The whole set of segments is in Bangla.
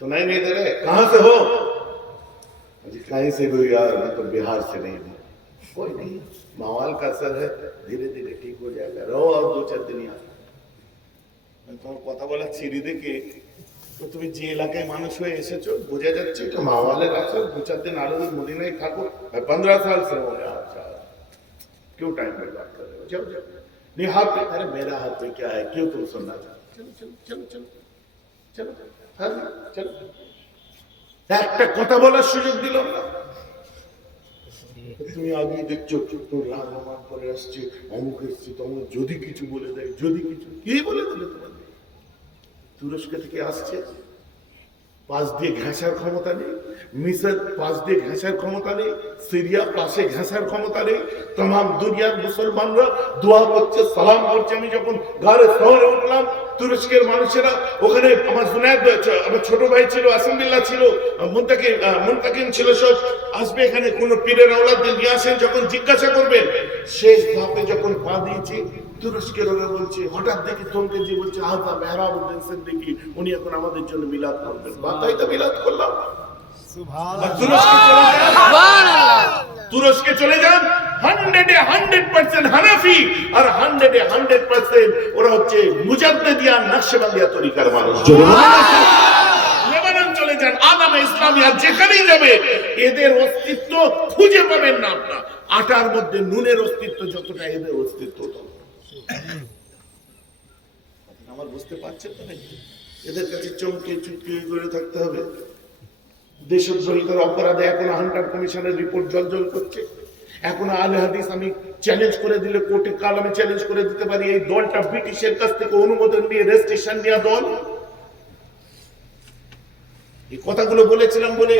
सुनाई नहीं दे रहे? कहां से हो? कहीं से भी यार, मैं तो बिहार से नहीं हूँ। कोई नहीं, माहौल का असर है, धीरे धीरे ठीक हो जाएगा। रहो और 2-4 दिन यहाँ। তোমার কথা বলা চিড়ি দেখে তো তুমি যে এলাকায় মানুষ হয়ে এসেছো বোঝা যাচ্ছে তো মাওয়ালের আছে। 2-4 दिन आलो मदीना থাকো। 15 साल से हो गया। अच्छा, क्यों टाइम बर्बाद कर रहे हो? जाओ जाओ। नहीं हाथ पे, अरे मेरा हाथ पे क्या है, क्यों तुम सुनना चाहते? चलो चलो चलो चलो चलो, हाँ चलो। একটা কথা বলার সুযোগ দিল না। তুমি আগে দেখছো তোর রাগমান করে আসছে, অমুক এসছে, তমুক যদি কিছু বলে দেয়, যদি কিছু কি বলে দেবে তোমাদের? তুরস্ক থেকে আসছে, পাশ দিয়ে ঘেঁষার ক্ষমতা নেই, মিসর পাশ দিয়ে ঘেঁষার ক্ষমতা নেই, সিরিয়া পাশে ঘেঁষার ক্ষমতা নেই। तमाम দুনিয়ার মুসলমানরা দোয়া করছে, সালাম করছে। আমি যখন গারে শহরে উঠলাম, তুরস্কের মানুষেরা ওখানে, আমার জুনায়েদ, আমার ছোট ভাই ছিল, আসেমবিল্লাহ ছিল, মুনতাকিম ছিল, সব আসবে এখানে। কোন পীরের আওলাদদের নিয়ে আসেন, যখন জিজ্ঞাসা করবেন, শেষ ধাপে যখন পা দিয়েছি, তুরস্কের ওরা বলছে, হঠাৎ দেখি থমকে যে বলছে, আহতা মেহরাবউদ্দিন সিদ্দিকী, উনি এখন আমাদের জন্য মিলাদ করবেন। বাতাই তো মিলাদ করলাম। তুরস্কে চলে যান, 100% হানাফি আর 100% ওরা হচ্ছে মুজাদ্দিদিয়া নকশবন্দিয়া তরিকার মানুষ। লেবানন চলে যান, আদামে ইসলামিয়া, যেখানেই যাবে এদের অস্তিত্ব খুঁজে পাবেন না আপনার। আটার মধ্যে নুনের অস্তিত্ব যতটা, এদের অস্তিত্ব তত। আমার বুঝতে পারছেন তো নাকি? এদের কাছে চমকে চুপকে করে থাকতে হবে। দেশদ্রোহিতার অপরাধে এখন হান্টার কমিশনের রিপোর্ট জলজল করছে। এখন আহলে হাদিস আমি চ্যালেঞ্জ করে দিলে কোর্টে কাল আমি চ্যালেঞ্জ করে দিতে পারি, এই দলটা ব্রিটিশের কাছ থেকে অনুমোদন নিয়ে রেজিস্ট্রেশন নেওয়া দল। এই কথাগুলো বলেছিলাম বলে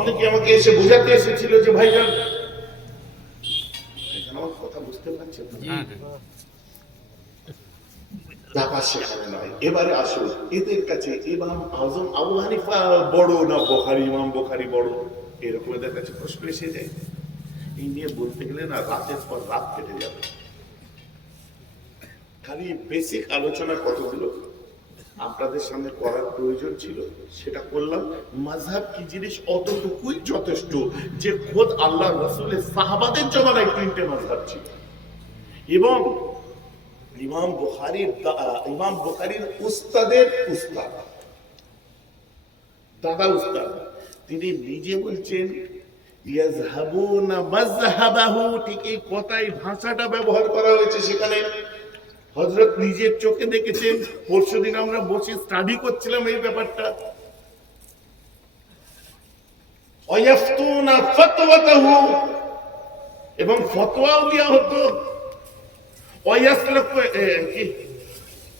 অনেকে আমাকে এসে বোঝাতে এসেছিল যে ভাইজান, আমার কথা বুঝতে পারছেন? এবারে আসুন এদের কাছে ইমাম আজম আবু হানিফা বড় না বুখারী, ইমাম বুখারী বড়, এরকম এদের কাছে প্রশ্ন এসে যায়। এই নিয়ে বলতে গেলে না রাতের পর রাত কেটে যাবে। খালি বেসিক আলোচনা কতগুলো আপনাদের সামনে করার প্রয়োজন ছিল, সেটা করলাম। মাযহাব কি জিনিস অতটুকুই যথেষ্ট যে খোদ আল্লাহ রাসূলের সাহাবাদের জমানায় 3টে মাযহাব ছিল, এবং ইমাম বুখারীর উস্তাদের উস্তাদ, দাদা উস্তাদ, তিনি নিজে বলছেন ইয়াযহাবুনা মাযহাবাহু। ঠিক এই কথাই, ভাষাটা ব্যবহার করা হয়েছে সেখানে। হযরত নিজের চোখে দেখেছেন। পরশুদিন আমরা বসে স্টাডি করছিলাম এই ব্যাপারটা। ওয়ায়াফতুনা ফাতওয়াতাহু, এবং ফতোয়াও দেওয়া হতো।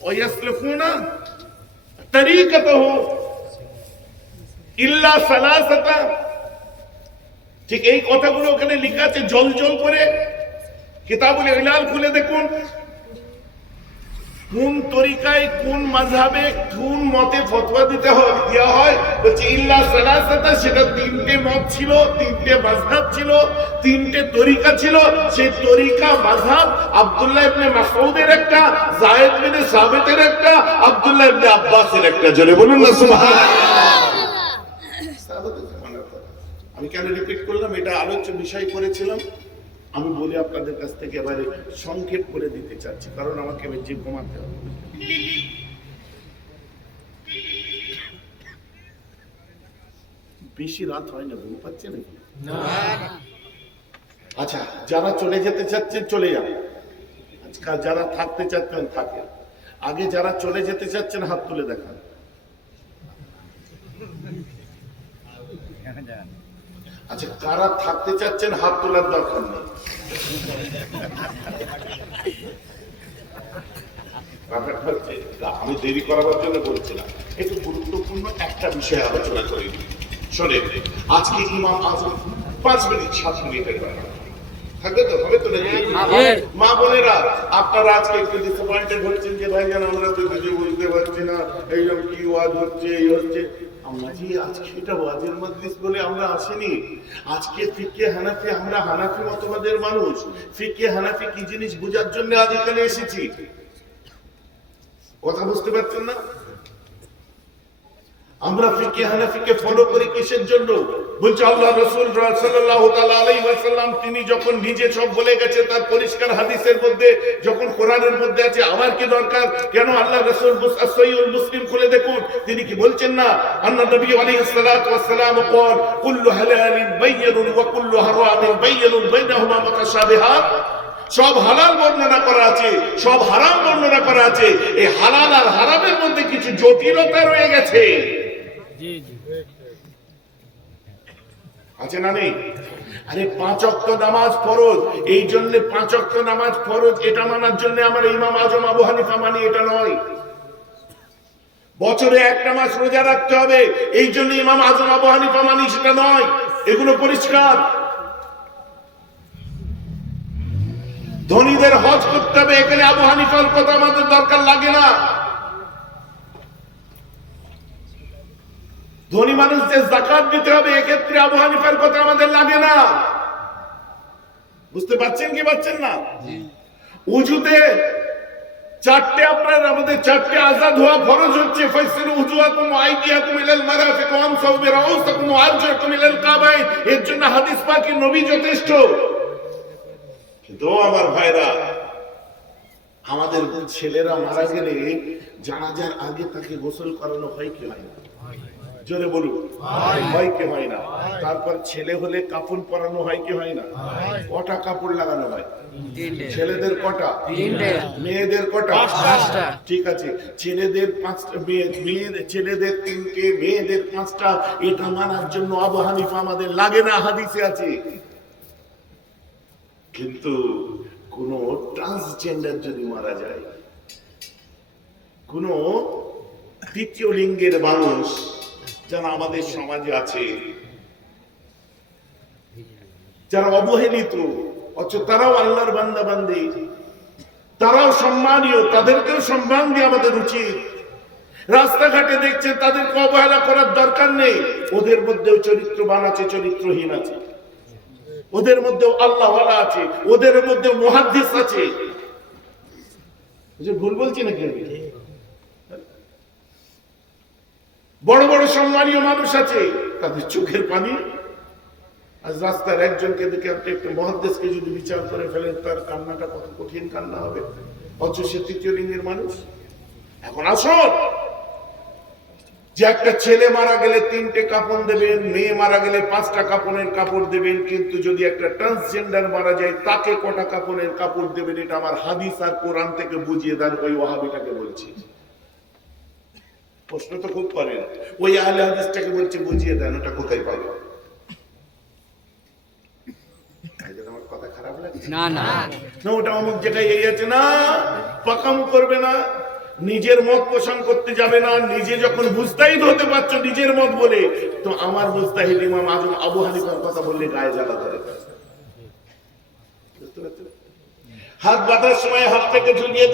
ওয়ায়াসলুকুনা তরিকাতাহু ইল্লা সালাসাতা। ঠিক এই কথাগুলো ওখানে লেখা আছে জলজল করে। কিতাবুল ইলাল খুলে দেখুন, কোন তরিকায়, কোন মাযহাবে, কোন মতে ফতোয়া দিতে দেওয়া হয়। বলছে ইল্লা সালাসাতা, সেটা 3টে মত ছিল, 3টে মাযহাব ছিল, 3টে তরিকা ছিল। সেই তরিকা মাযহাব আব্দুল্লাহ ইবনে মাসউদের একটা, যায়েদ বিন সাবিতের একটা, আব্দুল্লাহ ইবনে আব্বাসের একটা। জোরে বলুন না সুবহানাল্লাহ। আমি কেন রিপিট করলাম, এটা আলোচ্য বিষয় করেছিলাম। আমি বলি আপনাদের কাছ থেকে এবারে সংক্ষেপ করে দিতে চাচ্ছি, কারণ আমাকে যে ঘুমাতে হবে। বেশি রাত হয় না, ঘুম পাচ্ছে নাকি? আচ্ছা, যারা চলে যেতে চাচ্ছেন চলে যান, আজকাল যারা থাকতে চাচ্ছেন থাকেন। আগে যারা চলে যেতে চাচ্ছেন হাত তুলে দেখান। আচ্ছা, কারা থাকতে চাচ্ছেন হাত তোলার দরকার নেই। আমি দেরি করাবার জন্য বলছিলাম, একটু গুরুত্বপূর্ণ একটা বিষয় আলোচনা করে দিই। শোনেন, আজকে ইমাম আজম 5 মিনিট 7 মিনিটের ব্যাপার থাকবে তো, হবে তো নাকি? মা বোনেরা, আপনারা আজকে একটু ডিসঅ্যাপয়েন্টেড হচ্ছেন যে ভাইজান আমরা তো কিছু বুঝতে পারছি না, এইরকম কি ওয়াজ হচ্ছে, এই হচ্ছে। আজকে এটা ওয়াজের মজলিস বলে আমরা আসিনি। আজকে ফিকহে হানাফি, আমরা হানাফি মতবাদের মানুষ, ফিকহে হানাফি কি জিনিস বোঝার জন্য আজ এখানে এসেছি। কথা বুঝতে পারছেন না? আমরা ফিকে হানাফিকে ফলো করি কিসের জন্য? বলছে আল্লাহ রাসূল সাল্লাল্লাহু তাআলা আলাইহি ওয়াসাল্লাম তিনি যখন নিজে সব বলে গেছে তার পরিষ্কার হাদিসের মধ্যে, যখন কোরআনের মধ্যে আছে, আমার কি দরকার? কেন? আল্লাহ রাসূল সহিহুল মুসলিম খুলে দেখুন, তিনি কি বলছেন না, আন্না নবী আলাইহিস সালাতু ওয়াস সালাম قال কুল্লু হালালিন বাইয়িনুন ওয়া কুল্লু হারামিন বাইয়িনুন বাইনাহুমা মুতাশাবিহাত। সব হালাল বর্ণনা করা আছে, সব হারাম বর্ণনা করা আছে। এই হালাল আর হারামের মধ্যে কিছু জটিলতা রয়ে গেছে। আছে না নেই? আরে 5 ওয়াক্ত নামাজ ফরজ, এই জন্য 5 ওয়াক্ত নামাজ ফরজ এটা মানার জন্য আমার ইমাম আজম আবু হানিফা মানি, এটা নয়। বছরে একটা মাস রোজা রাখতে হবে, এই জন্য ইমাম আজম আবু হানিফা মানি, সেটা নয়। এগুলো পরিষ্কার। ধনীদের হজ করতে হবে, এখানে আবু হানিফার কথা আমাদের দরকার লাগে না। ধনী মানুষদের যাকাত দিতে হবে, এক্ষেত্রে আবু হানিফার কথা আমাদের লাগে না। বুঝতে পারছেন কি পারছেন না? উজুতে চারটে আপনার আমাদের চারটে আযাদ হওয়া ফরজ হচ্ছে। ফাইসিলু উজুহাকুম ওয়া আইদিয়াকুম ইলাল মারাফিক ওয়া আমসাহু বিরাউসিকুম ওয়া আরজুলাকুম ইলাল কাবাইন। এর জন্য হাদিস পাকে নবী যথেষ্ট। কিন্তু আমার ভাইরা, আমাদের ছেলেরা মারা গেলে জানাজার আগে তাকে গোসল করানো হয় কি হয় না? জোরে বলুন, হয় কি হয় না? তারপর ছেলে হলে কাফন পরানো হয় কি হয় না? কটা কাপড় লাগানো হয়? ছেলেদের কটা? মেয়েদের কটা? ঠিক আছে, ছেলেদের 5টা, ছেলেদের 3টে, মেয়েদের 5টা। এটা মানার জন্য আবু হানিফা আমাদের লাগে না, হাদিসে আছে। কিন্তু কোন ট্রান্সজেন্ডার যদি মারা যায়, কোন তৃতীয় লিঙ্গের মানুষ যারা আমাদের সমাজে আছে, যারা অবহেলিত, অথচ তারাও আল্লাহর বান্দা বান্দি, তারাও সম্মানীয়, তাদেরকেও সম্মান দিয়ে আমাদের উচিত। রাস্তাঘাটে দেখছেন, তাদেরকে অবহেলা করার দরকার নেই। ওদের মধ্যেও চরিত্রবান আছে, চরিত্রহীন আছে। ওদের মধ্যেও আল্লাহওয়ালা আছে, ওদের মধ্যে মুহাদ্দিস আছে। ভুল বলছি নাকি? বড় বড় সম্মানীয় মানুষ আছে, তাদের চোখের পানি। আজ রাস্তার একজনকে দেখে আপনি একটা মুহাদ্দিসকে যদি বিচার করে ফেলেন, তার কান্নাটা কত কঠিন কান্না হবে, অথচ সে তৃতীয় লিঙ্গের মানুষ। এখন আসুন, যে একটা ছেলে মারা গেলে 3টে কাপড় দেবেন, মেয়ে মারা গেলে 5টা কাপড়ের কাপড় দেবেন, কিন্তু যদি একটা ট্রান্সজেন্ডার মারা যায় তাকে কটা কাপড়ের কাপড় দেবেন? এটা আমার হাদিস আর কোরআন থেকে বুঝিয়ে দেন। ওই ওয়াহাবিটাকে বলছি, প্রশ্ন তো খুব করেন, ওই আহলে হাদিসটাকে বলছে বুঝিয়ে দেন, ওটা কোথায় পাবে? আমার কথা খারাপ লাগে না? না, ওটা অমুক জায়গায় এই আছে না, পাকাম করবে না, নিজের মত পোষণ করতে যাবে না। নিজে যখন মুস্তাহিদ হতে পারছো নিজের মত বলে, তো আমার মুস্তাহিদ ইমাম আজম আবু হানিফার কথা বললে গায়ে জ্বালা ধরে। হাত বাঁধার সময় হাতটাকে ঝুলিয়ে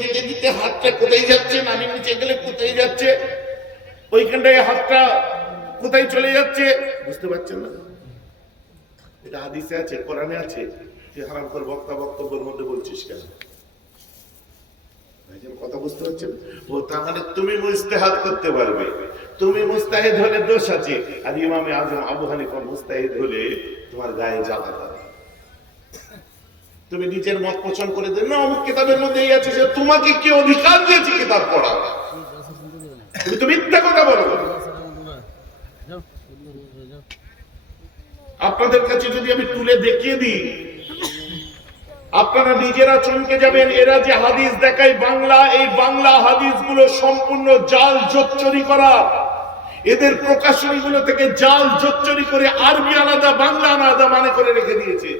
দিতে দিতে হাতটা কোথায় যাচ্ছে, নামি নিচে গেলে কোথায় যাচ্ছে, ওইখানটায় হাতটা কোথায় চলে যাচ্ছে, বুঝতে পারছেন না? এটা হাদিসে আছে, কোরআনে আছে। তুই হারাম করে বক্তব্যের মধ্যে বলছিস কেন? কথা বুঝতে পারছেন? ও তার মানে তুমি মুজতাহাদ করতে পারবে, তুমি মুস্তাহিদ হলে দোষ আছে, আর ইমামে আজম আবু হানিফা মুস্তাহিদ হলে তোমার গায়ে জ্বালা ধরে। তুমি নিজের মত পোষণ করে দেবে না, অমুক কিতাবের মধ্যে এই আছে, যে তোমাকে কি অধিকার দিয়েছে কিতাব পড়া? তুমি তো মিথ্যা কথা বলো। আপনাদের কাছে যদি আমি তুলে দেখিয়ে দিই, আপনারা নিজেরা চমকে যাবেন। এরা যে হাদিস দেখায় বাংলা, এই বাংলা হাদিসগুলো সম্পূর্ণ জাল জোচ্চুরি করা। এদের প্রকাশনীগুলো থেকে জাল জোচ্চুরি করে আরবি আলাদা, বাংলা আলাদা মানে করে রেখে দিয়েছে।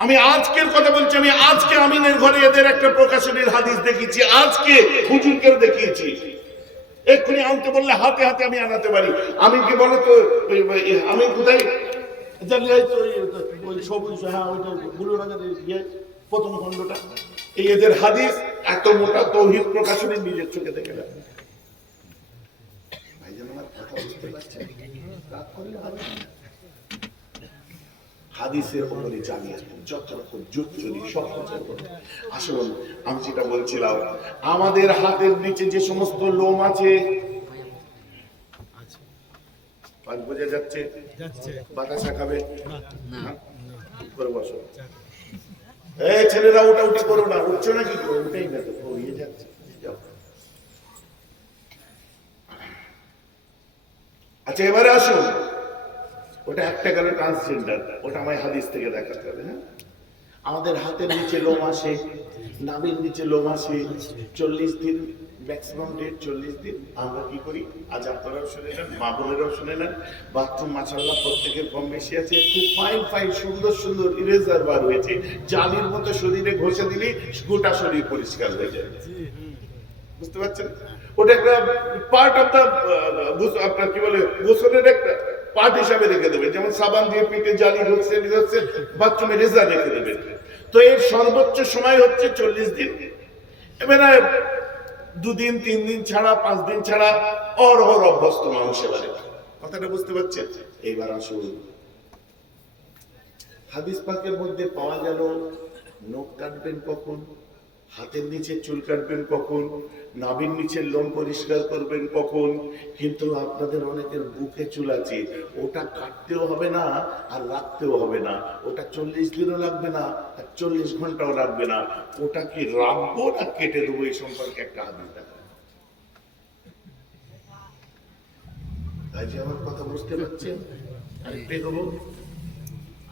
আমি আজকের কথা বলছি, আমি আজকে আমিনের ঘরে এদের একটা প্রকাশনীর হাদিস দেখিয়েছি, আজকে হুজুরকে দেখিয়েছি। এক্ষুনি আনতে বললে হাতে হাতে আমি আনাতে পারি। আমি কি বলো তো, আমি কোথায় প্রথম খণ্ডটা, এই এদের হাদিস এত মোটা তৌহিদ প্রকাশনী নিজের চোখে দেখে গেল। ভাইজান আমার কথা বুঝতে পারছেন? হাদিসের উপরে জানিয়েছেন, যত রকম যুদ্ধি সব কিছু। আসুন, আমি যেটা বলছিলাম, আমাদের হাতের নিচে যে সমস্ত লোম আছে, বোঝা যাচ্ছে? বাতাসা খাবে না, করে বসো। এই ছেলেরা ওটা উঠে করো না, উঠছো না কি করো? উঠেই না তো, ইয়ে যাচ্ছে। আচ্ছা, এবারে আসুন, ওটা একটা গেল ট্রান্সজেন্ডার, ওটা আমায় হাদিস থেকে দেখাতে হবে। হ্যাঁ, আমাদের হাতের নিচে লোম আসে, নাভির নিচে লোম আসে 40 দিন, ম্যাক্সিমাম ডেট 40 দিন। আমরা কি করি, আজ আপনারাও শুনে নেন, মা বোনেরাও শুনে নেন, বাথরুম মাশাআল্লাহ প্রত্যেকের কম বেশি আছে, খুব ফাইন ফাইন সুন্দর সুন্দর ইরেজার বার হয়েছে, জালির মতো শরীরে ঘষে দিলে গোটা শরীর পরিষ্কার হয়ে যায়। বুঝতে পারছেন? ওটা একটা পার্ট অফ দা, আপনার কি বলে, গোসলের একটা পার্ট হিসাবে রেখে দেবে। যেমন সাবান দিয়ে পিঠে জালি হচ্ছে, বাথরুমে রেজার রেখে দেবে। তো এর সর্বোচ্চ সময় হচ্ছে 40 দিন। এবারে 2 দিন 3 দিন ছাড়া, 5 দিন ছাড়া অরহর অভ্যস্ত মানুষ। এবারে কথাটা বুঝতে পারছেন? এইবার আসুন, হাদিস পাকের মধ্যে পাওয়া গেল নখ কাটবেন কখন, হাতের নিচে চুল কাটবেন কখন, নাভির নিচে লোম পরিষ্কার করবেন কখন। কিন্তু আপনাদের অনেকের বুকে চুল আছে, ওটা কাটতেও হবে না আর রাখতেও হবে না, ওটা 40 দিনও লাগবে না আর 40 ঘন্টাও লাগবে না। ওটা কি রাখবো না কেটে দেবো, এই সম্পর্কে একটা হাদিস দেখা। আমার কথা বুঝতে পারছেন? আরেকটু এগোবো,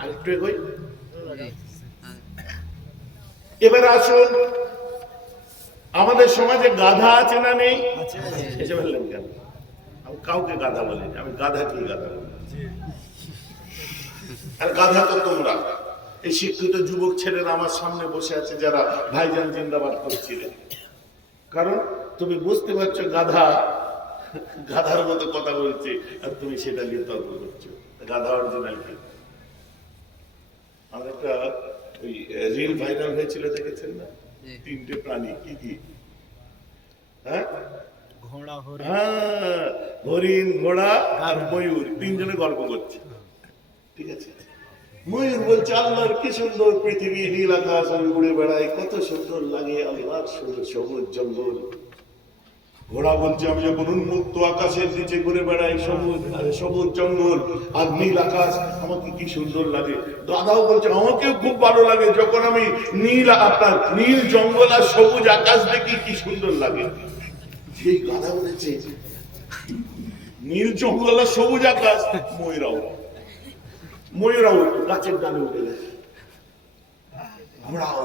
আরেকটু এগোই। এবার আসুন, আমাদের সমাজে গাধা আছে না নেই? এসে বললেন কেন? আমি কাউকে গাধা বলিনি, আমি গাধা কি গাধা বলি? আর গাধা তো তোমরা, এই শিক্ষিত যুবক ছেলেরা আমার সামনে বসে আছে, যারা ভাইজান জিন্দাবাদ করছিলেন। কারণ তুমি বুঝতে পারছো গাধা গাধার মতো কথা বলছে, আর তুমি সেটা নিয়ে তর্ক করছো। গাধা অরিজিনাল কি? আমার একটা ওই রিল ভাইরাল হয়েছিল, দেখেছেন না? 3টে প্রাণী, কি কি? হ্যাঁ, হরিণ, ঘোড়া আর ময়ূর, 3জনে গল্প করছে। ঠিক আছে, ময়ূর বলছে আল্লাহর কি সুন্দর পৃথিবী, নীল আকাশ, আমি উড়ে বেড়াই, কত সুন্দর লাগে আল্লাহর সুন্দর সবুজ জঙ্গল। ঘোড়া বলছে আমি যখন উন্মুক্ত আকাশের নিচে ঘুরে বেড়াই, সবুজ জঙ্গল আর নীল আকাশ, আমাকে কি সুন্দর লাগে। গাধাও বলছে আমাকেও খুব ভালো লাগে, যখন আমি নীল জঙ্গল আর সবুজ আকাশ দেখি, কি সুন্দর লাগে। সেই গাধা বলেছে নীল জঙ্গল আর সবুজ আকাশ, ময়ূরাও গাছের ডালে উঠে গেছে, ঘোড়াও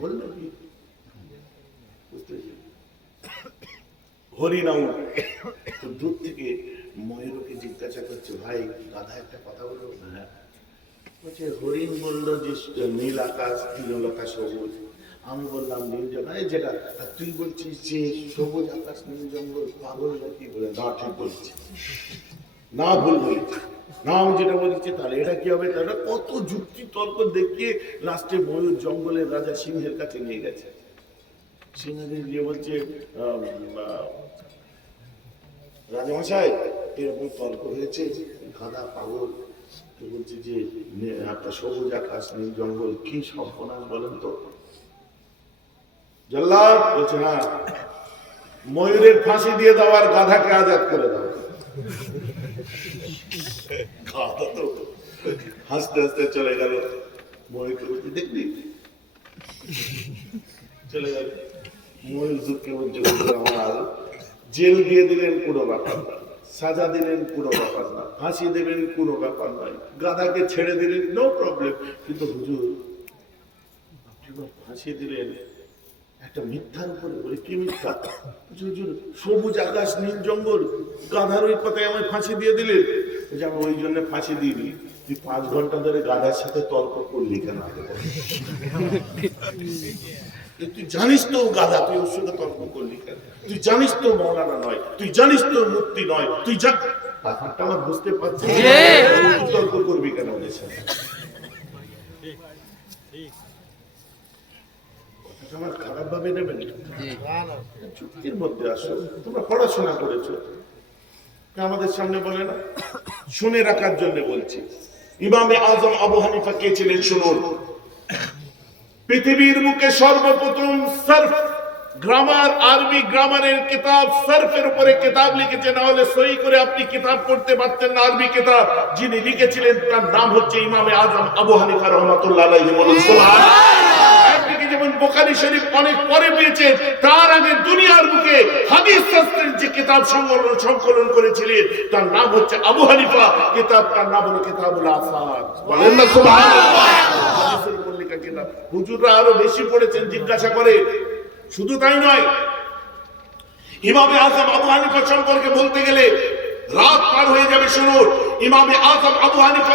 বললো কি, বুঝতে পেরেছি, হরিণাও। তো দূর থেকে ময়ূরকে জিজ্ঞাসা করছে, ভাই গাধা একটা কথা বলবো? হ্যাঁ। বলছে হরিণ বললো যে নীল আকাশ, তৃণলতা সবুজ। আমি বললাম নীল জঙ্গল, যেটা তুই বলছিস যে সবুজ আকাশ নীল জঙ্গল, পাগল নাকি? বলে না, ঠিক বলছি, না ভুল বলছি না, আমি যেটা বলছি। তাহলে এটা কি হবে? তাহলে কত যুক্তি তর্ক দেখিয়ে লাস্টে ময়ূর জঙ্গলের রাজা সিংহের কাছে নিয়ে গেছে। সিংহের গিয়ে বলছে রাজামশাই, এরকম তর্ক হয়েছে, গাধা পাগল বলছে যে একটা সবুজ আকাশ নীল জঙ্গল, কি সর্বনাশ বলেন তো। জল্লাদ বলছে হ্যাঁ, ময়ূরের ফাঁসি দিয়ে দাও আর গাধাকে আজাদ করে দাও। গাধা তো হাসতে হাসতে চলে গেল। ময়ূরকে বলছে দেখবি, চলে গেল। ময়ূর দুঃখে বলছে আমার জেল দিয়ে দিলেন কোনো ব্যাপার না, সাজা দিলেন কোনো ব্যাপার না, ফাঁসি দেবেন কোনো ব্যাপার নয়, গাধাকে ছেড়ে দিলেন নো প্রবলেম, কিন্তু হুজুর ফাঁসি দিলেন একটা মিথ্যার উপরে। বলে কি মিথ্যা? হুজুর সবুজ আকাশ নীল জঙ্গল, গাধার ওই কথায় আমায় ফাঁসি দিয়ে দিলেন। আমি ওই জন্য ফাঁসি দিইনি, তুই 5 ঘন্টা ধরে গাধার সাথে তর্ক করলি কেন? তুই জানিস তো গাধা, তুই ওর সঙ্গে তর্ক করলি কেন? তুই জানিস তো মৌলানা নয়, তুই জানিস তো মুক্তি নয়, তুই ব্যাপারটা আমার বুঝতে পারছিস, তর্ক করবি কেন ওদের সাথে? আমার খারাপ ভাবে নেবেন, চুক্তির মধ্যে আসো। তোমরা পড়াশোনা করেছো, আমাদের সামনে বলে না, শুনে রাখার জন্য বলছি। ইমামে আজম আবু হানিফা কে ছিলেন শুনুন। পৃথিবীর মুখে সর্বপ্রথম সার্ফ গ্রামার, আরবি গ্রামারের কিতাব সার্ফের উপরে কিতাব লিখেছে, না হলে সহি করে আপনি কিতাব পড়তে পারতেন না। আরবি কিতাব যিনি লিখেছিলেন তার নাম হচ্ছে ইমামে আজম আবু হানিফা রাহমাতুল্লাহ আলাইহি। বলুন সুবহানাল্লাহ। একদিকে যেমন বুখারী শরীফ অনেক পরে পেয়েছেন, তার আগে দুনিয়ার বুকে হাদিস শাস্ত্রের যে কিতাব সংকলন করেছিলেন তার নাম হচ্ছে আবু হানিফা। কিতাবটার নাম হলো কিতাবুল আসার। বলেন না সুবহানাল্লাহ। হাদিসের উপর লেখা কিতাব। হুজুররা আরো বেশি পড়েছেন, জিজ্ঞাসা করে। শুধু তাই নয়, ইমামে আজম আবু হানিফা সম্পর্কে বলতে গেলে রাত পার হয়ে যাবে। শুনুন, ইমামে আজম আবু হানিফা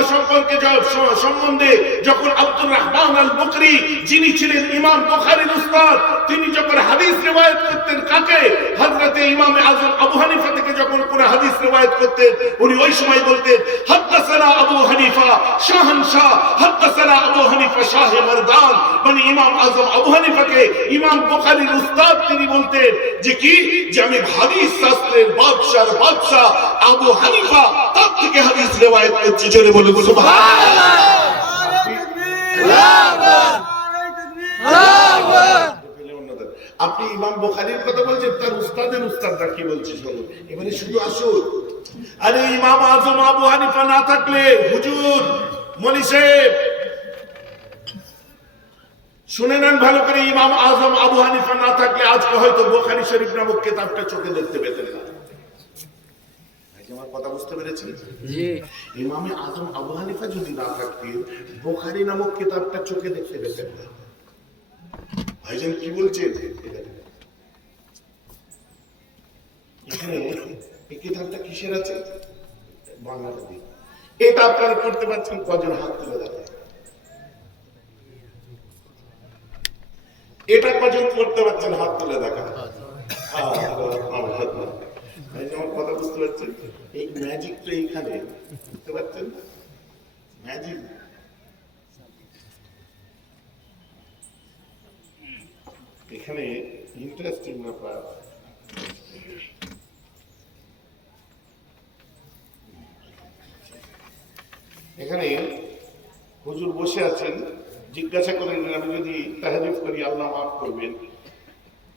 সম্বন্ধে যখন আব্দুর রহমান আল বকরি, যিনি ছিলেন ইমাম বুখারীর উস্তাদ, তিনি যখন হাদিস রিওয়ায়াত করতেন কাকে? হযরতে ইমামে আজম আবু হানিফা থেকে যখন কোন হাদিস রিওয়ায়াত করতেন, উনি ওই সময় বলতেন হাদাসানা আবু হানিফা শাহনশাহ, হাদাসানা আবু হানিফা শাহে মারদান। মানে ইমাম আজম আবু হানিফাকে ইমাম বুখারীর উস্তাদ তিনি বলতেন যে কি, যে আমি হাদিস শাস্ত্রের বাদশাহ আবু হানিফা, তার থেকে হাদিস রিওয়ায়াত করছি। জোরে বলে সুবহানাল্লাহ। আপনি ইমাম বুখারীর কথা বলছেন, তার উস্তাদের উস্তাদরা কি বলছে শুনুন। এবারে শুধু আসুন, আরে ইমাম আজম আবু হানিফা না থাকলে, হুজুর মনি সাহেব শুনে নেন ভালো করে, ইমাম আজম আবু হানিফা না থাকলে আজকে হয়তো বুখারী শরীফ নামক কিতাবটা চোখে দেখতে পেতেন না। আমার কথা বুঝতে পেরেছেন? জি। ইমামে আজম আবু হানিফা যদি না থাকতেন, বুখারী নামক কিতাবটা চোখে দেখতে পেতেন না। ভাইজান কি বলছেন? এখানে এই কিতাবটা কিসের আছে? বাংলাতে। এটা আপনারা করতে পারছেন কজন? হাত তুলে দেখান। এটা কজন করতে পারছেন? হাত তুলে দেখান। আমার কথা বুঝতে পারছেন? এই ম্যাজিকটা এইখানে, বুঝতে পারছেন? ম্যাজিক এখানে ইন্টারেস্টিং ব্যাপার। এখানে হুজুর বসে আছেন, জিজ্ঞাসা করেন আমি যদি তাহরিফ করি আল্লাহ মাফ করবেন।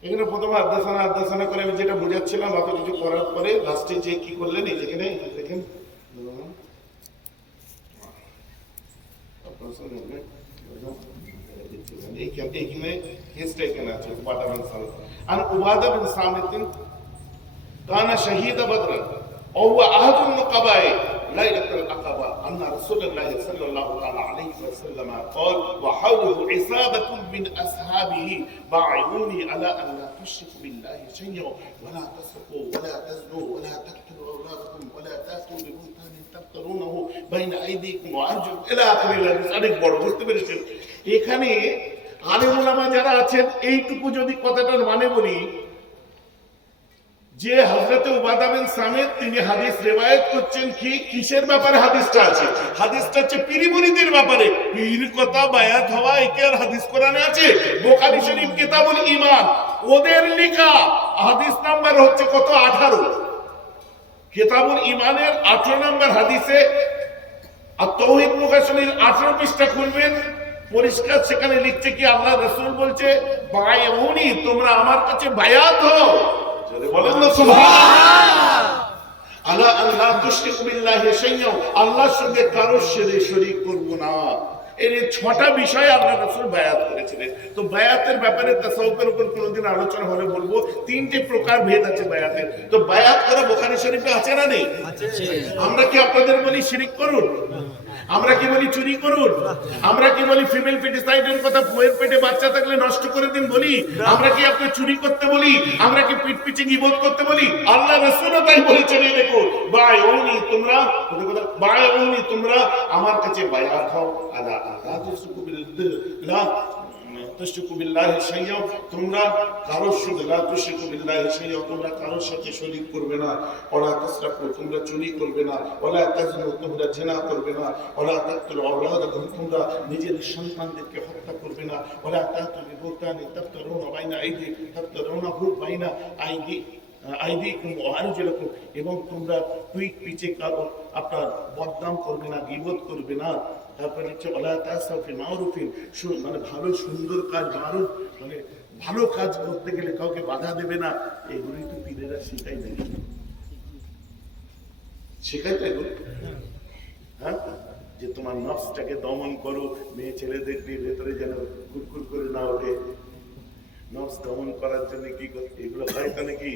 এখানে প্রথমে আদাসানা করে আমি যেটা বোঝাচ্ছিলাম, অত কিছু করার পরে লাস্টে যে কি করলেন, এই যেখানে দেখেন এইখানে কেসটা এখানে আছে, উবাদা বিন সামিত। আর উবাদা বিন সামিত কানা শাহীদ বদর ও হুয়া আহাদুন নুকাবায়ে লাইলাতুল আকাবা আন রাসূলুল্লাহ সাল্লাল্লাহু তাআলা আলাইহি ওয়াসাল্লাম قال وحوله عصابة من أصحابه باعوني على أن لا تشركوا بالله شيئا ولا تسرقوا ولا تزنوا ولا تقتلوا أولادكم ولا تأتوا ببهتان تفترونه بين أيديكم وأرجلكم إلى آخر الحديث। অনেক বড়, বুঝতে পেরেছেন? এখানে আলেম ওলামা যারা আছেন, এইটুকু যদি কথাটার মানে বলি যে হযরতে উবাদা বিন সামিত তিনি হাদিস রিওয়ায়াত করছেন কি, কিসের ব্যাপারে হাদিসটা আছে? হাদিসটা হচ্ছে পীরি মুরিদের ব্যাপারে। পীর কথা বায়াত হওয়া, একে আর হাদিস কোরআনে আছে? বুখারী শরীফ কিতাবুল ঈমান, ওদের লেখা হাদিস নাম্বার হচ্ছে কত? 18। কিতাবুল ঈমানের 18 নম্বর হাদিসে আর তাওহীদ মুকাশশিরের 18 পৃষ্ঠা খুলবেন, পরিষ্কার সেখানে লিখছে কি, আল্লাহ রাসূল বলছে বায়াউনি, তোমরা আমার কাছে বায়াত হও। বলেন না সুবহানাল্লাহ। আলা আল্লাহ তুশরিকু বিল্লাহি শাইআ, আল্লাহর সঙ্গে কারো শরীক করব না। এই 6টা বিষয় আল্লাহ রাসূল বায়াত করেছিলেন। তো বায়াতের ব্যাপারে তাসাউফের উপর কোনদিন আলোচনা হলে বলবো, 3টে প্রকার ভেদ আছে বায়াতের। তো বায়াত করা বুখারী শরীফে আছে না নেই? আছে। আমরা কি আপনাদের বলি শিরক করুন? আমরা কি বলি চুরি করুন? আমরা কি বলি ফিমেল ফিটিসাইডের কথা, বউয়ের পেটে বাচ্চা থাকলে নষ্ট করে দিন বলি? আমরা কি আপনি চুরি করতে বলি? আমরা কি পিঠ পিছে গীবত করতে বলি? আল্লাহ রাসূলও তাই বলেছেন। এই দেখো, বায়াউনি, তোমরা বায়াউনি, তোমরা আমার কাছে বায়াত হও। আলা আল্লাহ তুশরিকু বিল্লাহি শাইআ, তোমরা কারোর সাথে লা তুশরিকু বিল্লাহি শাইআ, তোমরা কারোর সাথে শরীক করবে না। ওয়ালা তাসরাকু, তোমরা চুরি করবে না। ওয়ালা তাজনু, তোমরা জিনা করবে না। ওয়ালা তাকতুলু আওলাদাকুম, তোমরা নিজের সন্তানদেরকে হত্যা করবে না। ওয়ালা তাতু বিবুহতানি তাফতারুনা বাইনা আইদিকুম আইদিকুম ওয়া আরজুলাকুম, এবং তোমরা পিঠ পিছে কারো আপনার বদনাম করবে না, গীবত করবে না। তারপরে হচ্ছে ওয়ালা তাসাউ ফি মারুফিন, মানে ভালো সুন্দর কাজ, মারুফ মানে ভালো কাজ করতে গেলে কাউকে বাধা দেবে না। এগুলোই তো পীরেরা শেখাই দেয়, শেখাই তো এগুলো। হ্যাঁ, যে তোমার নফসটাকে দমন করো, মেয়ে ছেলেদের ভেতরে যেন কুরকুর করে না ওঠে। নফস দমন করার জন্য কি করতে এগুলো হয় তো নাকি?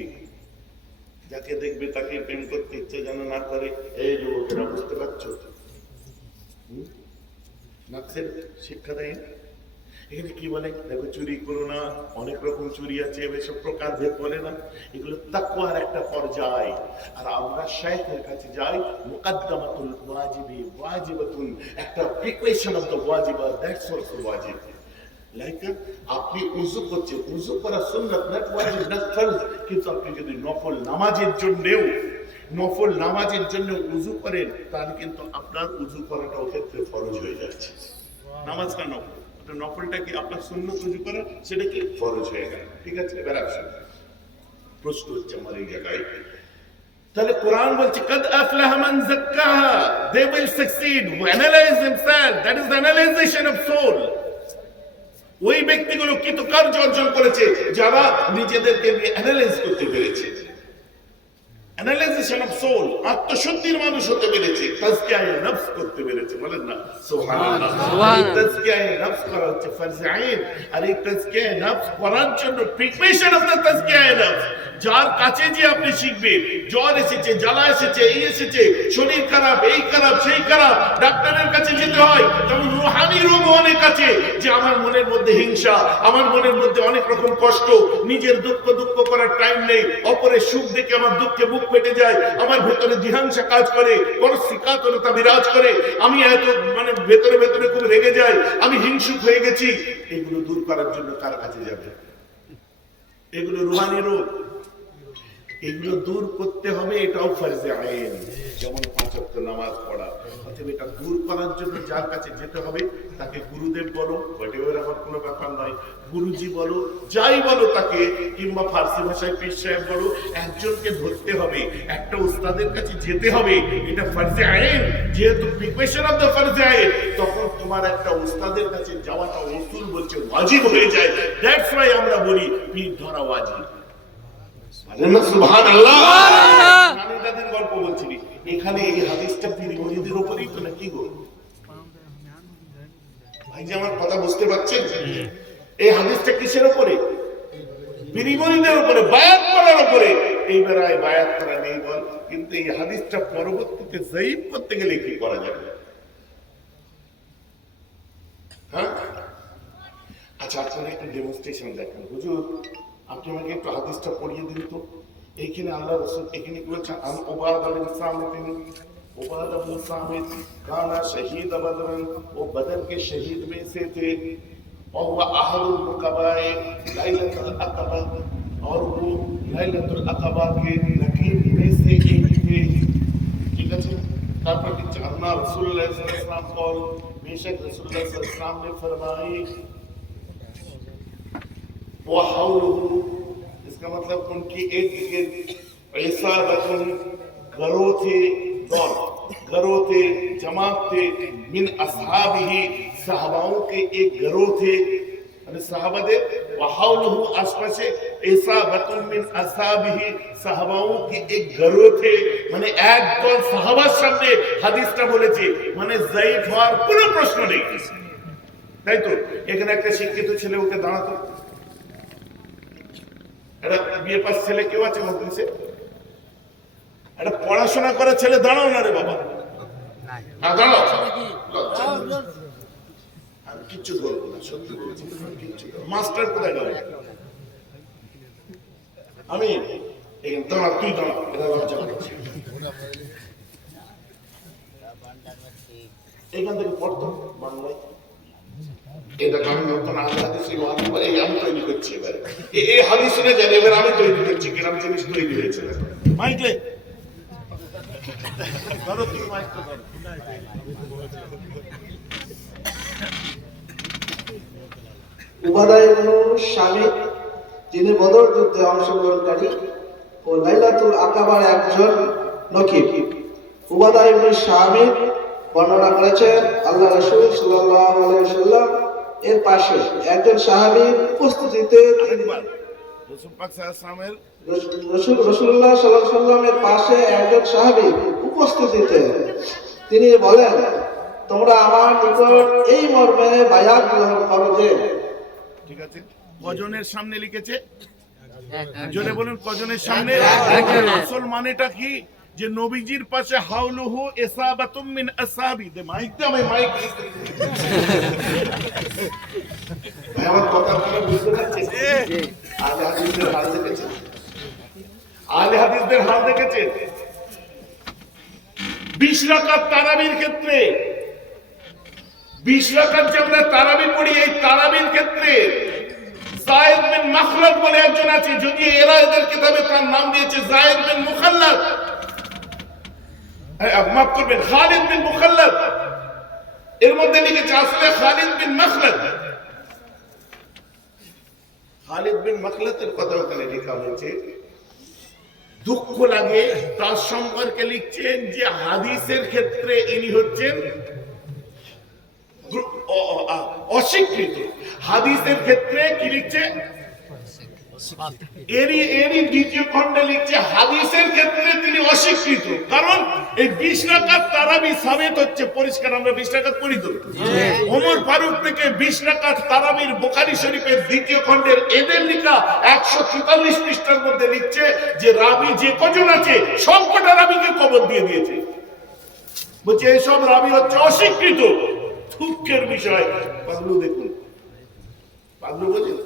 যাকে দেখবে তাকে প্রেম করতে ইচ্ছে যেন না করে। এই যুবকেরা বুঝতে পারছো? নফসের শিক্ষা দেয়। এখানে কি বলে দেখো, চুরি করো না, অনেক রকম চুরি আছে, এসব প্রকার ভেদ বলে না। এগুলো তাকওয়ার একটা পর্যায়। আর আমরা শাইখের কাছে যাই, মুকাদ্দামাতুল ওয়াজিবি ওয়াজিবাতুন, একটা প্রিপারেশন অফ দ্য ওয়াজিবা, দ্যাটস অলসো ওয়াজিব। লাইক আপনি উযু করছেন, উযু করা সুন্নাত, নট ওয়াজিব, নট ফরজ। কিন্তু আপনি যদি নফল নামাজের জন্য উযু করেন, তাহলে কিন্তু আপনার উযু করাটা ক্ষেত্রে ফরজ হয়ে যাচ্ছে। নামাজটা নফল, নফলটা কি আপনার সুন্নত উযু করা, সেটা কি ফরজ হয়ে গেল। ঠিক আছে, এবার আসুন, প্রশ্ন হচ্ছে আমার এই জায়গায়, তাহলে কোরআন বলছে কাদ আফলাহা মান যাক্কাহা, they will succeed who analyze themselves, that is the analyzation of soul। ওই ব্যক্তিগুলো কৃতকার্য অর্জন করেছে যারা নিজেদেরকে নিয়ে অ্যানালাইজ করতে পেরেছে। অ্যানালাইজেশন অফ সোল, আত্মশুদ্ধির মানুষ হতে পেরেছে, তাজকিয়ায়ে নফস করতে পেরেছে। বলেন না সুবহানাল্লাহ। সুবহানাল্লাহ। তাজকিয়ায়ে নফস করা হচ্ছে ফরজ আইন। আর এই তাজকিয়ায়ে নফস করার জন্য প্রিপারেশন অফ দ্য তাজকিয়ায়ে নফস, যার কাছে যে আপনি শিখবেন, জ্বর এসেছে, জ্বালা এসেছে, এই এসেছে, শরীর খারাপ, এই খারাপ, সেই খারাপ, ডাক্তারের কাছে যেতে হয়। তেমন রূহানি রোগ অনেক আছে, যে আমার মনের মধ্যে হিংসা, আমার মনের মধ্যে অনেক রকম কষ্ট, নিজের দুঃখ করার টাইম নেই, অপরের সুখ দেখে আমার দুঃখে বুক ফেটে যায়, আমার ভেতরে জিহাংসা কাজ করে, পরশিকাতরতা বিরাজ করে, আমি এত মানে ভেতরে খুব রেগে যাই, আমি হিংসুক হয়ে গেছি। এগুলো দূর করার জন্য কার কাছে যাবে? এগুলো রূহানি রোগ, এগুলো দূর করতে হবে, এটাও ফরজে আইন, যেমন 5 ওয়াক্ত নামাজ পড়া। অতএব এটা দূর করার জন্য যার কাছে যেতে হবে, তাকে গুরুদেব বলো, হোয়াটএভার, আমার কোনো ব্যাপার নয়, গুরুজি বলো, যাই বলো তাকে, কিংবা ফার্সি ভাষায় পীর সাহেব বলো, একজনকে ধরতে হবে, একটা উস্তাদের কাছে যেতে হবে। এটা ফরজে আইন, যেহেতু প্রিপারেশন অফ দ্য ফরজে আইন, তখন তোমার একটা উস্তাদের কাছে যাওয়াটা উসুল বলছে ওয়াজিব হয়ে যায়। দ্যাটস ওয়াই আমরা বলি পীর ধরা ওয়াজিব। সুবহানাল্লাহ। আমি তাদের গল্প বলছি, এখানে এই হাদিসটা পীর মুরিদের উপরেই তো নাকি গো ভাই, যে আমার কথা বুঝতে পারছেন? এই হাদিসটা কিসের উপরে? পীর মুরিদের উপরে, বায়াত করার উপরে। এই বেলায় বায়াত করা নেই বল, কিন্তু এই হাদিসটা পরবর্তীতে যায়ীফ করতে গেলে কি করা যাবে? হ্যাঁ, আচ্ছা, আপনারা একটা ডেমনস্ট্রেশন দেখেন। হুজুর, আপনি আমাকে একটু হাদিসটা পড়িয়ে দিন তো। এইখানে আল্লাহ রাসূল এখানে কি বলছেন? উবাদা বিন সামিত কানা শহীদ বদর, ও বদর के शहीद में से थे, और वह अहदुल मुकबाए लाइलतुल अक़बा, और वो लाइलतुल अक़बा के रकीब में से एक थे। ठीक है, तारपर कि अल्लाह रसूलुल्लाह सल्लल्लाहु अलैहि वसल्लम कौल, बेशक रसूलुल्लाह सल्लल्लाहु अलैहि वसल्लम ने फरमाए, वो हौलहु, इसका मतलब उनकी एक ऐसा बचन घरों थे, दौर घरों थे, जमात थे, मिन असहाबिही, साहबाओं के एक घरों थे, মানে সাহাবাদের, ওয়াহাউলহু আশপাশে, ऐसा बचन मिन असहाबिही, সাহাবাओं के एक घरों थे, মানে একদল সাহাবার সামনে হাদিসটা বলেছে, মানে যায়ীফ হওয়ার কোনো প্রশ্ন নেই। তাই তো এখানে একটা শিক্ষিত ছেলে উঠে দাঁড়াতো, একটা বিয়ে পাস ছেলে কেউ আছে মজলিসে? একটা পড়াশোনা করা ছেলে দাঁড়াও না রে বাবা, দাঁড়াও। আমি কিচ্ছু বলবো না, সত্যি বলছি, মাস্টার কোথায় গেল? আমি দাঁড়া, তুই দাঁড়া, এটা লজ্জা করছে। এখান থেকে পড়তো বাংলায়, এটা আমি নতুন হাদিসে এই আমি তৈরি করছি। এবার এই হাদিস শুনে জানি, এবার আমি তৈরি করছি, কিরম জিনিস তৈরি হয়েছে। মাইকলে ধরো, তুই মাইকটা ধরো। উবাদা ইবনে সামিত, যিনি বদর যুদ্ধে অংশগ্রহণকারী, ও লাইলাতুল আকাবার একজন নকিব। উবাদা ইবনে শামির বর্ণনা করেছেন আল্লাহ রাসূল সাল্লাল্লাহু আলাইহি ওয়াসাল্লাম এর পাশে একজন সাহাবী উপস্থিতিতে আরেকবার রাসূল পাক সাল্লাল্লাহু আলাইহি রাসূলুল্লাহ সাল্লাল্লাহু আলাইহি ওয়াসাল্লামের পাশে একজন সাহাবী উপস্থিতিতে তিনি বলেন, তোমরা আমার নিকট এই মর্মে বায়াত গ্রহণ করো যে। ঠিক আছে, কজনের সামনে লিখেছে? জোরে বলুন, কজনের সামনে? আসল মানেটা কি? যে নবীজির পাশে হাউলুহু ইসাবাতুম মিন আসহাবি। দে মাইক দে, আমি মাইক ভাই, আমার কথা আপনারা বুঝতে পারছেন? আহলে হাদিসদের হাল দেখেছেন? আহলে হাদিসদের হাল দেখেছেন? 20 রাকাত তারাবির ক্ষেত্রে 20 রাকাত যে আমরা তারাবি পড়ি, এই তারাবির ক্ষেত্রে যায়েদ বিন মাখলাদ বলে একজন আছে, যদি এরা এদের কিতাবে তার নাম দিয়েছে যায়েদ বিন মুখাল্লাদ, মাফ করবেন খালিদ বিন মুখাল্লাদ, এর মধ্যে লিখেছে আসলে খালিদ বিন মাখলাদ। খালিদ বিন মাখলাদের কথা ওখানে লেখা হয়েছে। দুঃখ লাগে, তার সম্পর্কে লিখছেন যে হাদিসের ক্ষেত্রে ইনি হচ্ছেন অস্বীকৃত। হাদিসের ক্ষেত্রে কি লিখছে? এরই দ্বিতীয় খণ্ডে লিখছে হাদিসের ক্ষেত্রে তিনি অস্বীকৃত। কারণ এই 20 রাকাত তারাবি সাবিত হচ্ছে পরিষ্কার। আমরা 20 রাকাত পড়ি তো, ওমর ফারুক থেকে 20 রাকাত তারাবির বুখারী শরীফের দ্বিতীয় খণ্ডের এদের লেখা 143 পৃষ্ঠার মধ্যে লিখছে যে রাবি যে কজন আছে সবকটা রাবিকে কবর দিয়ে দিয়েছে। বলছে এইসব রাবি হচ্ছে অস্বীকৃত। দুঃখের বিষয়। পাগলু দেখুন, পাগলু বলছেন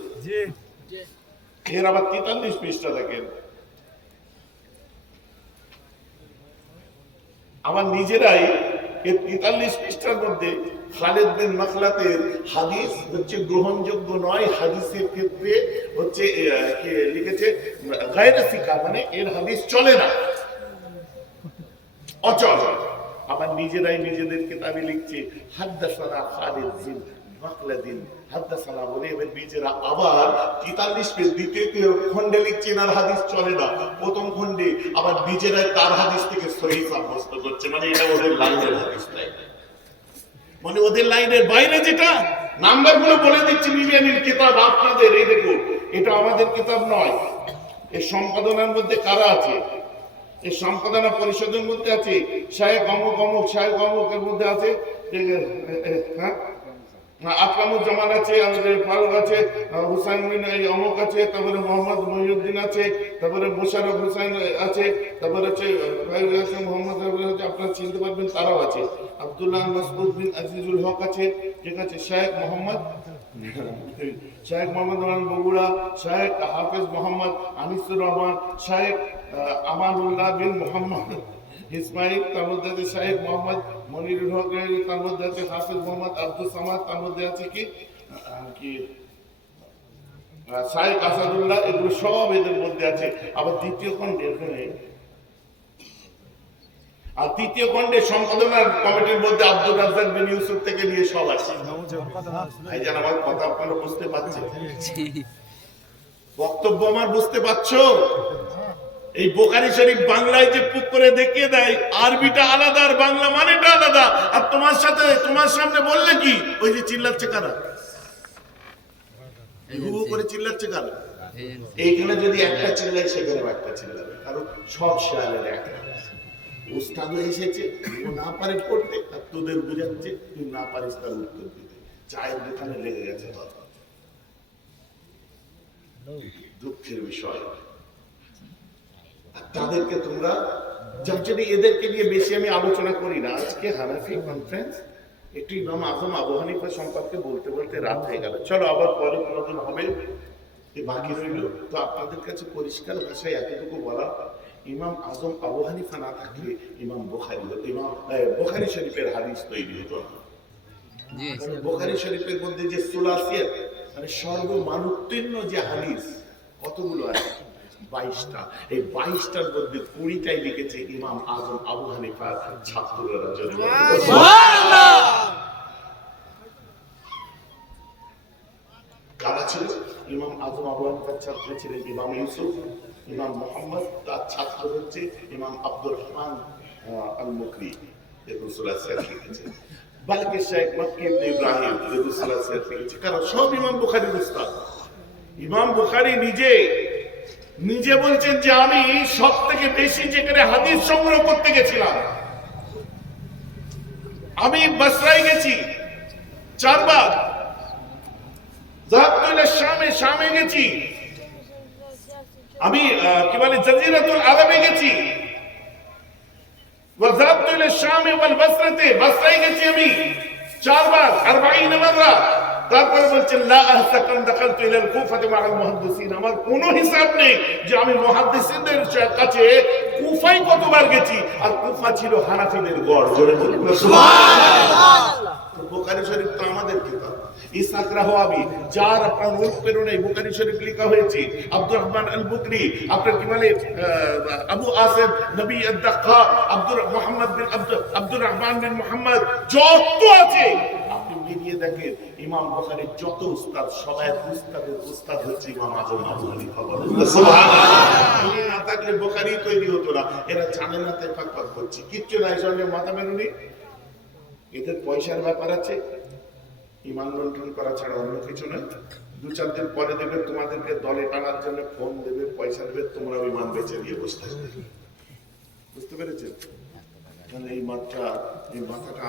এর আবার 43 পৃষ্ঠা দেখেন। আমার নিজেরাই এই 43 পৃষ্ঠার মধ্যে খালিদ বিন মাখলাতের হাদিস হচ্ছে গ্রহণযোগ্য নয়, হাদিসের ক্ষেত্রে হচ্ছে লিখেছে গায়রে সিকা, মানে এর হাদিস চলে না, অচল। আবার নিজেরাই নিজেদের কিতাবে লিখছে হাদাসানা খালিদ বিন মাখলাদিন হাদাসানা বলে, এবার নিজেরা আবার 43 পেজ দ্বিতীয় খণ্ডে লিখছে আর হাদিস চলে না, প্রথম খণ্ডে আবার নিজেরাই তার হাদিস থেকে সহিহ সাব্যস্ত করছে। মানে এটা ওদের লাইনের হাদিস নাই, মানে ওদের লাইনের বাইরে। যেটা নাম্বার গুলো বলে দিচ্ছি, মিলিয়ানির কিতাব আপনাদের, এই দেখুন এটা আমাদের কিতাব নয়। এই সম্পাদনার মধ্যে কারা আছে? এই সম্পাদনা পরিষদের মধ্যে আছে শায়েখ অমুক অমুক, শায়েখ অমুকের মধ্যে আছে হ্যাঁ আকরামুজ্জামান আছে, আমাদের ফারুক আছে, হুসাইন অমুক আছে, তারপরে মোহাম্মদ মহিউদ্দিন আছে, তারপরে মোশাররফ হুসাইন আছে, তারপরে হচ্ছে মোহাম্মদ আপনারা চিনতে পারবেন তারাও আছে, আব্দুল্লাহ মাসউদ বিন আজিজুল হক আছে, ঠিক আছে, শায়েখ মোহাম্মদ বগুড়া, শায়েখ হাফেজ মোহাম্মদ আনিসুর রহমান, শায়েখ আমানুল্লাহ বিন মোহাম্মদ ইসমাইল, তার মধ্যে আছে শাহেখ মোহাম্মদ মনিরুল হক, তার মধ্যে আছে হাফেজ মোহাম্মদ আব্দুল সামাদ, তার মধ্যে আছে কি শাহেখ আসাদুল্লাহ, এগুলো সব এদের মধ্যে আছে। আবার দ্বিতীয় খণ্ডে এখানে, আর তৃতীয় খণ্ডে সম্পাদনার কমিটির মধ্যে আব্দুল রাজ্জাক বিন ইউসুফ থেকে নিয়ে সব আছে। ভাইজান আমার কথা আপনারা বুঝতে পারছেন? বক্তব্য আমার বুঝতে পারছো? এই বুখারী শরীফ বাংলায় যে পুক করে দেখিয়ে দেয়, আরবিটা আলাদা আর বাংলা মানেটা আলাদা। আর তোমার সাথে তোমার সামনে বললে কি, ওই যে চিল্লাচ্ছে কারা, হু করে চিল্লাচ্ছে কারা? এইখানে যদি একটা চিল্লাই, সেখানে একটা চিল্লাবে, কারণ সব শেয়ালের একটা। উস্তাদ এসেছে, ও না পারে পড়তে, আর তোদের বুঝাচ্ছে তুই না পারিস তার উত্তর দিতে। চায়ের দোকানে লেগে গেছে। দুঃখের বিষয়। তাদেরকে তোমরা, যার জন্য এদেরকে নিয়ে বেশি আমি আলোচনা করি না। আজকে হানাফি কনফারেন্স একটু ইমাম আজম আবু হানিফা সম্পর্কে বলতে বলতে রাত হয়ে গেল। চলো আবার পরে কোনোদিন হবে, বাকি রইল। তো আপনাদের কাছে পরিষ্কার ভাষায় এতটুকু বলা, ইমাম আজম আবু হানিফা না থাকলে ইমাম বুখারী হতো, ইমাম বুখারী শরীফের হাদিস তৈরি হতো না। বুখারী শরীফের মধ্যে যে সুলাসিয়াত, মানে সর্বমানোত্তীর্ণ যে হাদিস কতগুলো আছে, 22টা। এই 22টার মধ্যে 20টাই লিখেছে ইমাম আজম আবু হানিফার ছাত্ররা। কারা ছিল? ইমাম আজম আবু হানিফার ছাত্র ছিলেন ইমাম ইউসুফ, ইমাম মোহাম্মদ, তার ছাত্র হচ্ছে ইমাম আব্দুর রহমান আল মুকরি, এরকম সুরা সিয়ার লিখেছেন। বালকে শেখ মক্কি ইবনে ইব্রাহিম এরকম সুরা সিয়ার লিখেছে। কারণ সব ইমাম বুখারীর উস্তাদ। ইমাম বুখারী নিজে বলছেন যে আমি সব থেকে বেশি যেখানে হাদিস সংগ্রহ করতে গেছিলাম, আমি বসরায় গেছি 4 বার, শামে গেছি, আমি কি বলে জাজিরাতুল আরবে গেছি, وذهبت الى الشام والبصره بصরায় গেছি আমি 4 বার 40 মাররা। তারপরে বলছেন লা আহসাকান দাখালতু ইলা আল কুফাতি মা আল মুহাদ্দিসিন, আমার কোনো হিসাব নেই যে আমি মুহাদ্দিসিনদের কাছে কুফায় কতবার গেছি। আর কুফা ছিল হানাফিদের গড়। জোরে বলুন সুবহানাল্লাহ। বুখারী শরীফ তো আমাদের কিতাব। ইসহাক রাহওয়াবি যার আপনার অনুপ্রেরণায় বুখারী শরীফ লেখা হয়েছে, আব্দুর রহমান আল বুকরি, আপনার কি বলে আবু আসিফ নবী আদ-দাক্কা, আব্দুর রহমান বিন মুহাম্মদ, যত আছে আপনি মিলিয়ে দেখেন ইমাম বুখারীর যত উস্তাদ, সবাই উস্তাদের উস্তাদ হচ্ছে ইমাম আজম আবু হানিফা। সুবহানাল্লাহ। উনি না থাকলে বুখারী তৈরি হতো না। এরা জানে না তাই পাক করছে, কিচ্ছু নাই, সঙ্গে মাথা বেরুনি। এদের পয়সার ব্যাপার আছে, ইমান লন্ঠন করা ছাড়া অন্য কিছু নয়। 2-4 দিন পরে দেবে তোমাদেরকে দলে টানার জন্য ফোন দেবে, পয়সা দেবে, তোমরা ইমান বেচে দিয়ে বসে থাকবে। বুঝতে পেরেছেন? এই মাথাটা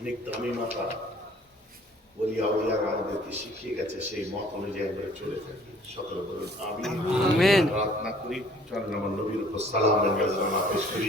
অনেক দামি মাথা। ওলিয়া আমাদেরকে শিখিয়ে গেছে, সেই মত অনুযায়ী আমরা চলে থাকি। সকলে বলুন আমিন। রাত না করি, চলেন আমার নবীর উপর সালাম পেশ করি।